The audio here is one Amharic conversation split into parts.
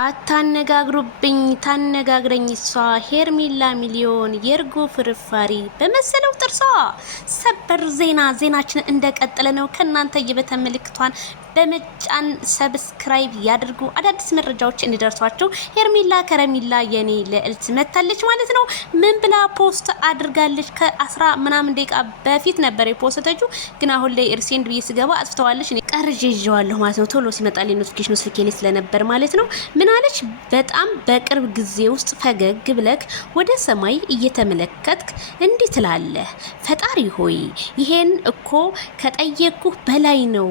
አታነጋግሩብኝ ታነጋግረኝ እሷ ሄርሜላ ሚሊዮን የርጎ ፍርፋሪ በመሰለው ጥርሷ። ሰበር ዜናችን እንደቀጠለ ነው። ከናንተ የበተ ምልክቷን በመጫን ሰብስክራይብ ያድርጉ። አዳዲስ መረጃዎች እንዲደርሷቸው። ሄርሜላ ከረሜላ የኔ ልዕልት መታለች ማለት ነው። ምን ብላ ፖስት አድርጋለች? ከ10 ምናምን ደቂቃ በፊት ነበር የፖስተችው፣ ግን አሁን ላይ እርሴንድ ብዬ ስገባ አጥፍተዋለች። እኔ ቀርጄ ይዤዋለሁ ማለት ነው። ቶሎ ሲመጣልኝ ኖቲፊኬሽኑ ስልኬ ላይ ስለነበር ማለት ነው። ምን አለች? በጣም በቅርብ ጊዜ ውስጥ ፈገግ ብለክ ወደ ሰማይ እየተመለከትክ እንዲህ ትላለህ፣ ፈጣሪ ሆይ ይሄን እኮ ከጠየቅኩህ በላይ ነው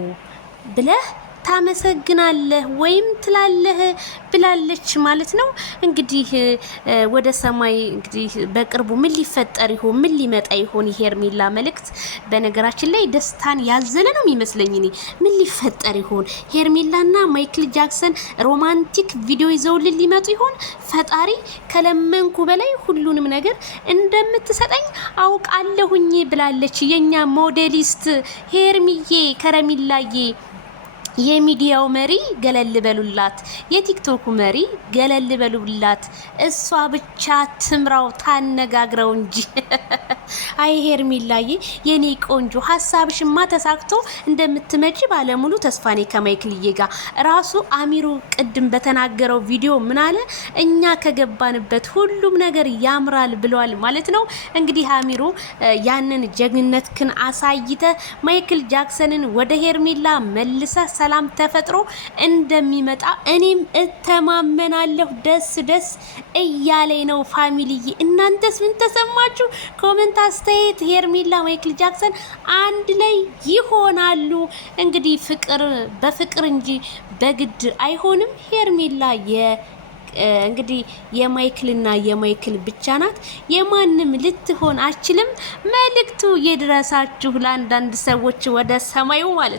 ብለህ ታመሰግናለህ ወይም ትላለህ ብላለች ማለት ነው። እንግዲህ ወደ ሰማይ እንግዲህ በቅርቡ ምን ሊፈጠር ይሆን? ምን ሊመጣ ይሆን? ሄርሜላ መልእክት በነገራችን ላይ ደስታን ያዘለ ነው የሚመስለኝ። እኔ ምን ሊፈጠር ይሆን? ሄርሜላና ማይክል ጃክሰን ሮማንቲክ ቪዲዮ ይዘውልን ሊመጡ ይሆን? ፈጣሪ ከለመንኩ በላይ ሁሉንም ነገር እንደምትሰጠኝ አውቃለሁኝ ብላለች የኛ ሞዴሊስት ሄርሚዬ ከረሜላዬ። የሚዲያው መሪ ገለል በሉላት፣ የቲክቶክ መሪ ገለል በሉላት። እሷ ብቻ ትምራው ታነጋግረው እንጂ። አይ ሄርሜላዬ የኔ ቆንጆ ሀሳብሽማ ተሳክቶ እንደምትመጪ ባለሙሉ ተስፋ ነኝ። ከማይክልዬ ጋር ራሱ አሚሩ ቅድም በተናገረው ቪዲዮ ምን አለ? እኛ ከገባንበት ሁሉም ነገር ያምራል ብሏል ማለት ነው። እንግዲህ አሚሩ ያንን ጀግንነትክን አሳይተ ማይክል ጃክሰንን ወደ ሄርሜላ መልሰ ሰላም ተፈጥሮ እንደሚመጣ እኔም እተማመናለሁ። ደስ እያለኝ ነው ፋሚሊዬ። እናንተስ ምን ተሰማችሁ? ኮሜንት አስተያየት። ሄርሜላ ማይክል ጃክሰን አንድ ላይ ይሆናሉ? እንግዲህ ፍቅር በፍቅር እንጂ በግድ አይሆንም። ሄርሜላ እንግዲህ የማይክልና የማይክል ብቻ ናት፣ የማንም ልትሆን አችልም። መልእክቱ የድረሳችሁ ለአንዳንድ ሰዎች ወደ ሰማዩ ማለት